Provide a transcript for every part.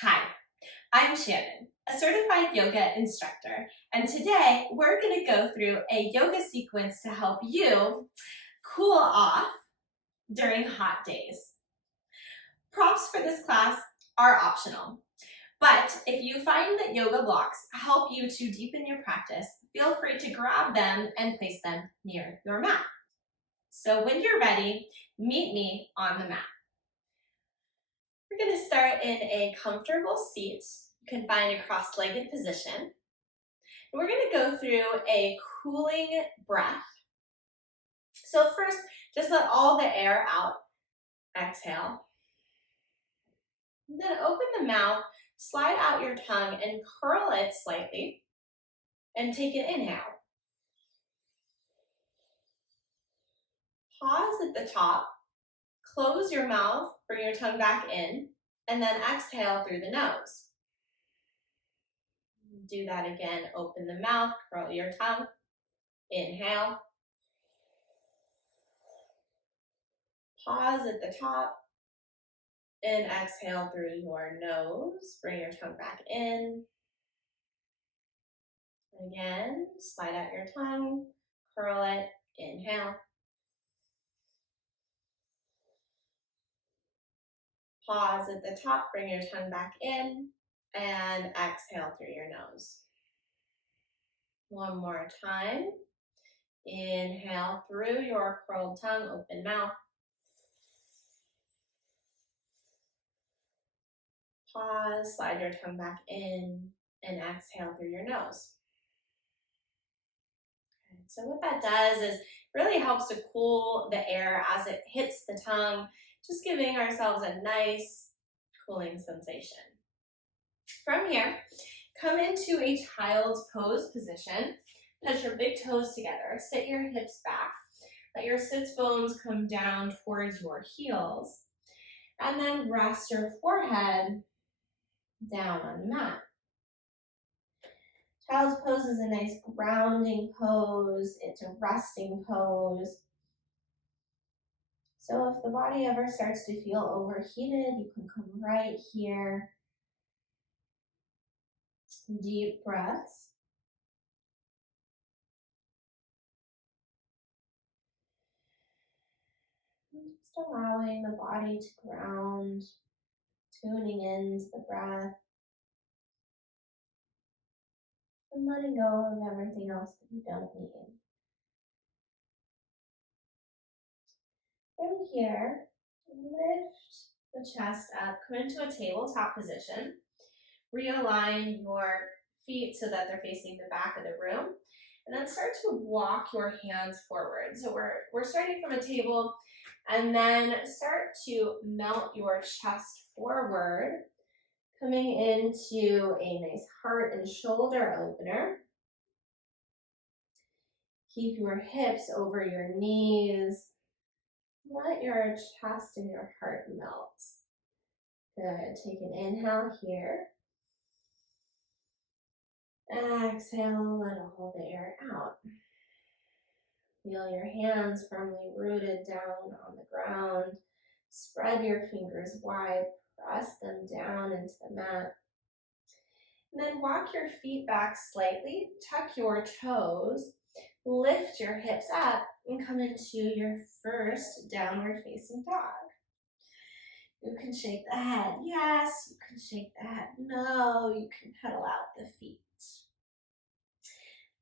Hi, I'm Shannon, a certified yoga instructor, and today we're going to go through a yoga sequence to help you cool off during hot days. Props for this class are optional, but if you find that yoga blocks help you to deepen your practice, feel free to grab them and place them near your mat. So when you're ready, meet me on the mat. We're going to start in a comfortable seat. You can find a cross-legged position. We're going to go through a cooling breath. So first, just let all the air out. Exhale. Then open the mouth, slide out your tongue, and curl it slightly. And take an inhale. Pause at the top. Close your mouth, bring your tongue back in, and then exhale through the nose. Do that again. Open the mouth, curl your tongue. Inhale. Pause at the top. And exhale through your nose. Bring your tongue back in. Again, slide out your tongue, curl it, inhale. Pause at the top, bring your tongue back in, and exhale through your nose. One more time. Inhale through your curled tongue, open mouth. Pause, slide your tongue back in, and exhale through your nose. Okay, so what that does is really helps to cool the air as it hits the tongue, just giving ourselves a nice cooling sensation. From here, come into a child's pose position. Touch your big toes together. Sit your hips back. Let your sits bones come down towards your heels. And then rest your forehead down on the mat. Child's pose is a nice grounding pose. It's a resting pose. So if the body ever starts to feel overheated, you can come right here. Deep breaths. Just allowing the body to ground, tuning into the breath, and letting go of everything else that you don't need. From here, lift the chest up, come into a tabletop position. Realign your feet so that they're facing the back of the room. And then start to walk your hands forward. So we're starting from a table, and then start to melt your chest forward, coming into a nice heart and shoulder opener. Keep your hips over your knees. Let your chest and your heart melt. Good. Take an inhale here. Exhale, let all the air out. Feel your hands firmly rooted down on the ground. Spread your fingers wide. Press them down into the mat. And then walk your feet back slightly. Tuck your toes. Lift your hips up and come into your first downward facing dog. You can shake the head yes, you can shake the head no, you can pedal out the feet.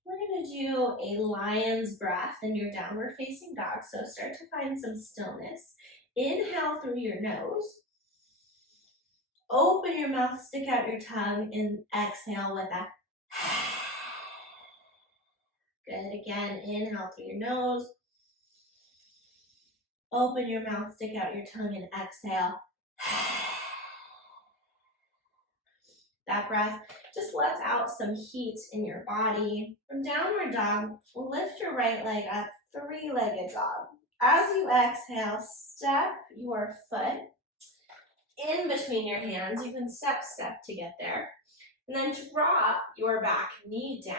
We're going to do a lion's breath in your downward facing dog, so start to find some stillness. Inhale through your nose. Open your mouth, stick out your tongue, and exhale with a good. Again, inhale through your nose. Open your mouth, stick out your tongue, and exhale. That breath just lets out some heat in your body. From downward dog, lift your right leg up, three-legged dog. As you exhale, step your foot in between your hands. You can step to get there. And then drop your back knee down.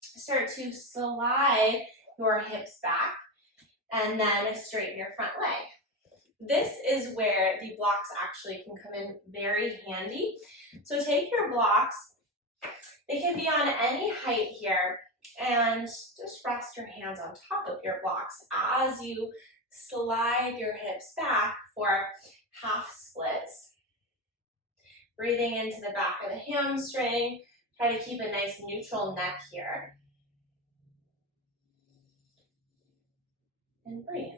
Start to slide your hips back and then straighten your front leg. This is where the blocks actually can come in very handy. So take your blocks, they can be on any height here, and just rest your hands on top of your blocks as you slide your hips back for half splits. Breathing into the back of the hamstring. Try to keep a nice neutral neck here. And breathe.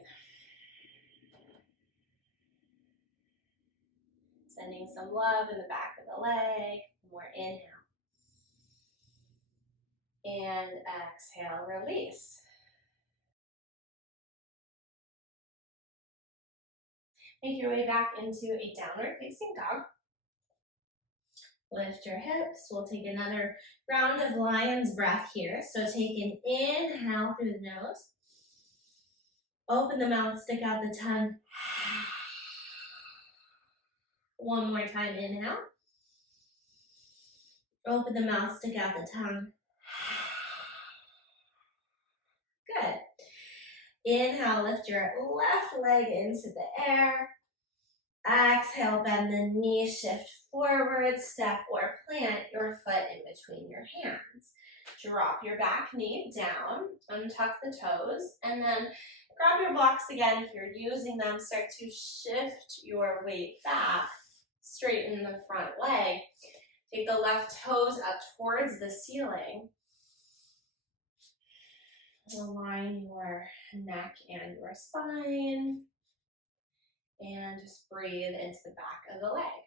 Sending some love in the back of the leg. More inhale. And exhale, release. Make your way back into a downward facing dog. Lift your hips. We'll take another round of lion's breath here. So take an inhale through the nose. Open the mouth, stick out the tongue. One more time, inhale. Open the mouth, stick out the tongue. Good. Inhale, lift your left leg into the air. Exhale, bend the knee, shift forward, step or plant your foot in between your hands. Drop your back knee down, untuck the toes, and then grab your blocks again. If you're using them, start to shift your weight back, straighten the front leg. Take the left toes up towards the ceiling. Align your neck and your spine. And just breathe into the back of the leg.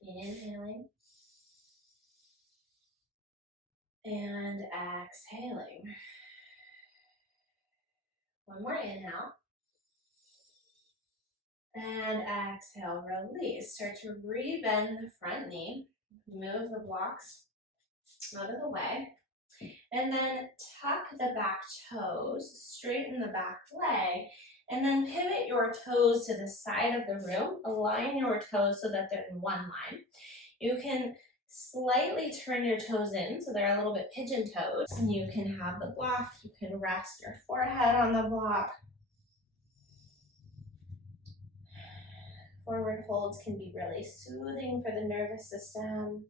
Inhaling. And exhaling. One more inhale. And exhale, release. Start to re-bend the front knee. Move the blocks out of the way. And then tuck the back toes, straighten the back leg, and then pivot your toes to the side of the room. Align your toes so that they're in one line. You can slightly turn your toes in so they're a little bit pigeon toes. And you can have the block. You can rest your forehead on the block. Forward folds can be really soothing for the nervous system.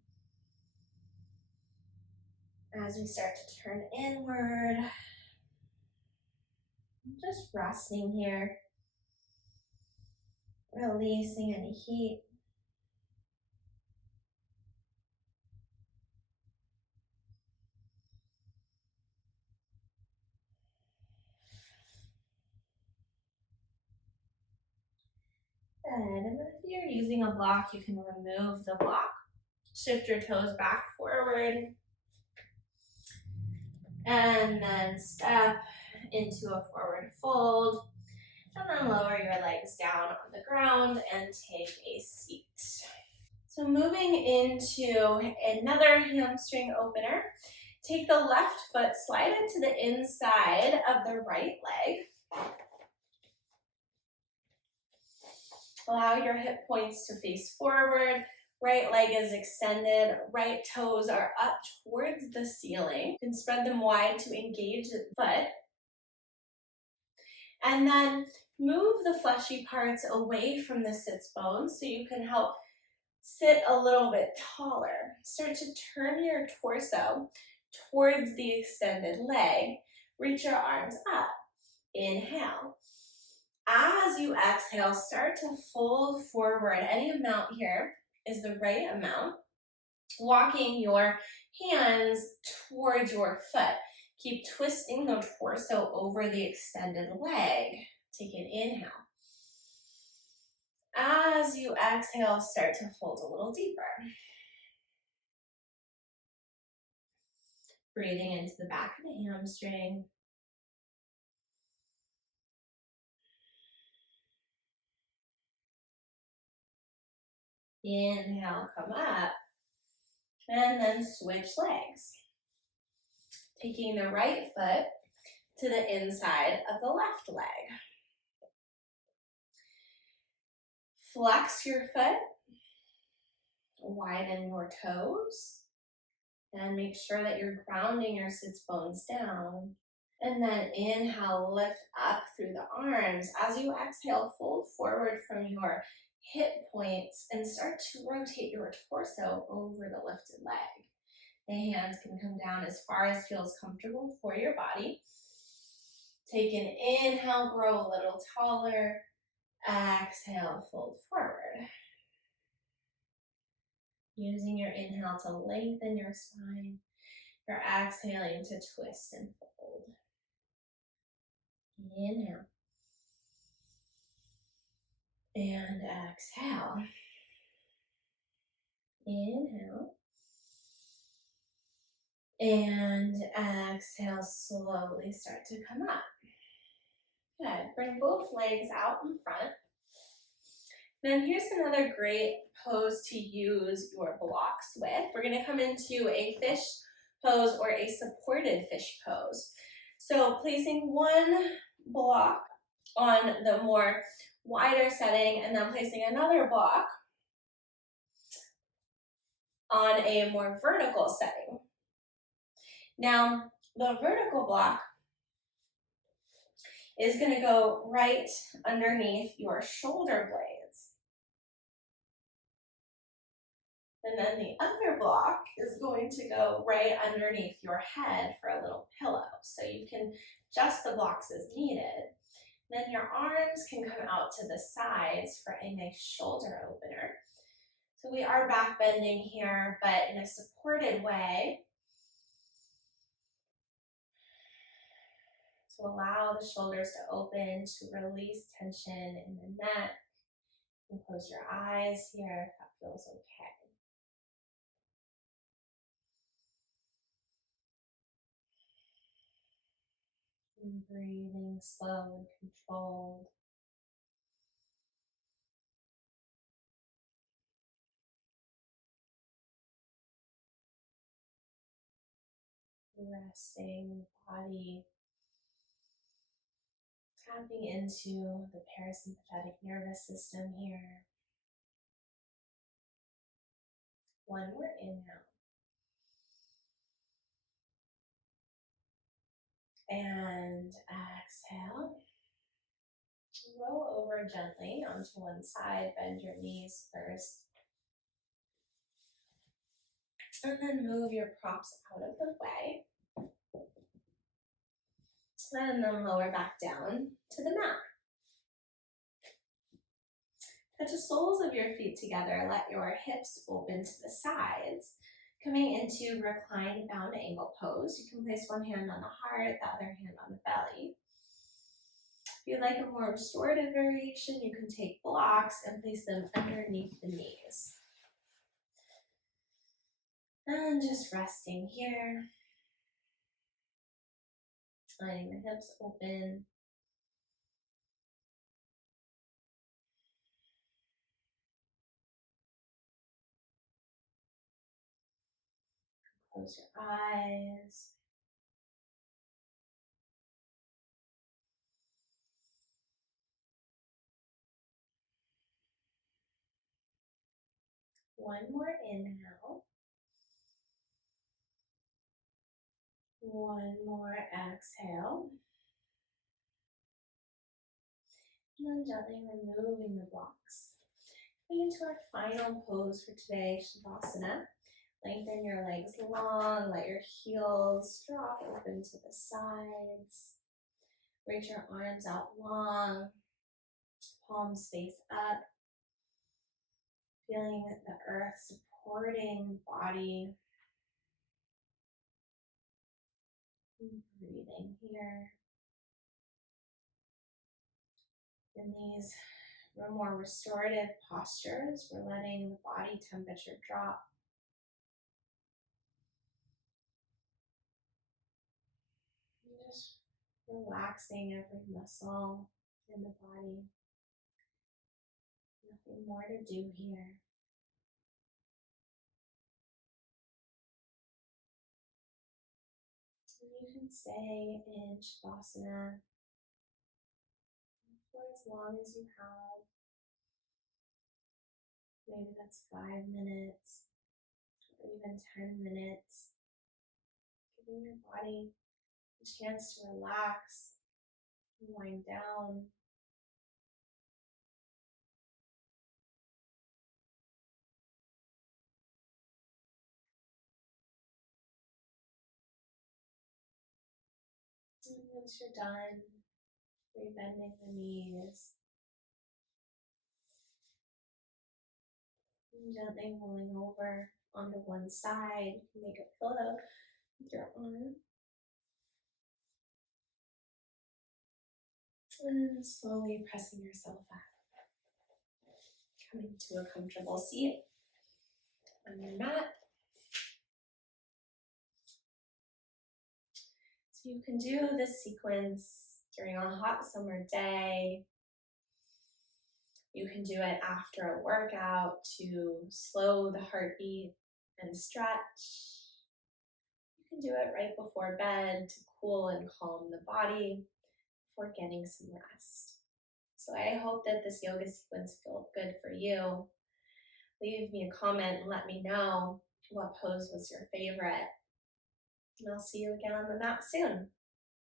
As we start to turn inward, just resting here, releasing any heat. Good. And then if you're using a block, you can remove the block. Shift your toes back forward. And then step into a forward fold. And then lower your legs down on the ground and take a seat. So moving into another hamstring opener. Take the left foot, slide it to the inside of the right leg. Allow your hip points to face forward. Right leg is extended. Right toes are up towards the ceiling. You can spread them wide to engage the foot. And then move the fleshy parts away from the sits bones so you can help sit a little bit taller. Start to turn your torso towards the extended leg. Reach your arms up. Inhale. As you exhale, start to fold forward. Any amount here is the right amount. Walking your hands towards your foot. Keep twisting the torso over the extended leg. Take an inhale. As you exhale, start to fold a little deeper. Breathing into the back of the hamstring. Inhale, come up. And then switch legs. Taking the right foot to the inside of the left leg. Flex your foot. Widen your toes. And make sure that you're grounding your sits bones down. And then inhale, lift up through the arms. As you exhale, fold forward from your hip points and start to rotate your torso over the lifted leg. The hands can come down as far as feels comfortable for your body. Take an inhale, grow a little taller. Exhale, fold forward. Using your inhale to lengthen your spine. You're exhaling to twist and fold. Inhale. And exhale. Inhale. And exhale, slowly start to come up. Good. Bring both legs out in front. Then here's another great pose to use your blocks with. We're going to come into a fish pose or a supported fish pose. So placing one block on the more wider setting and then placing another block on a more vertical setting. Now, the vertical block is going to go right underneath your shoulder blades. And then the other block is going to go right underneath your head for a little pillow. So you can adjust the blocks as needed. Then your arms can come out to the sides for a nice shoulder opener. So we are back bending here, but in a supported way, to allow the shoulders to open, to release tension in the neck. You can close your eyes here if that feels okay. And breathing slow and controlled. Resting the body. Tapping into the parasympathetic nervous system here. One more inhale. And exhale. Roll over gently onto one side, bend your knees first. And then move your props out of the way. And then lower back down to the mat. Put the soles of your feet together, let your hips open to the sides. Coming into reclined bound angle pose, you can place one hand on the heart, the other hand on the belly. If you'd like a more restorative variation, you can take blocks and place them underneath the knees. And just resting here. Letting the hips open. Close your eyes. One more inhale. One more exhale. And then gently removing the blocks. Coming into our final pose for today, Shavasana. Lengthen your legs long, let your heels drop open to the sides. Reach your arms out long, palms face up. Feeling the earth supporting the body. Breathing here. In these more restorative postures, we're letting the body temperature drop. Just relaxing every muscle in the body. Nothing more to do here. And you can stay in Shavasana for as long as you have. Maybe that's 5 minutes or even 10 minutes. Giving your body a chance to relax, wind down. And once you're done, rebending the knees, and gently rolling over onto one side. Make a pillow with your arm. And slowly pressing yourself up. Coming to a comfortable seat on your mat. So you can do this sequence during a hot summer day. You can do it after a workout to slow the heartbeat and stretch. You can do it right before bed to cool and calm the body before getting some rest. So I hope that this yoga sequence felt good for you. Leave me a comment and let me know what pose was your favorite. And I'll see you again on the mat soon.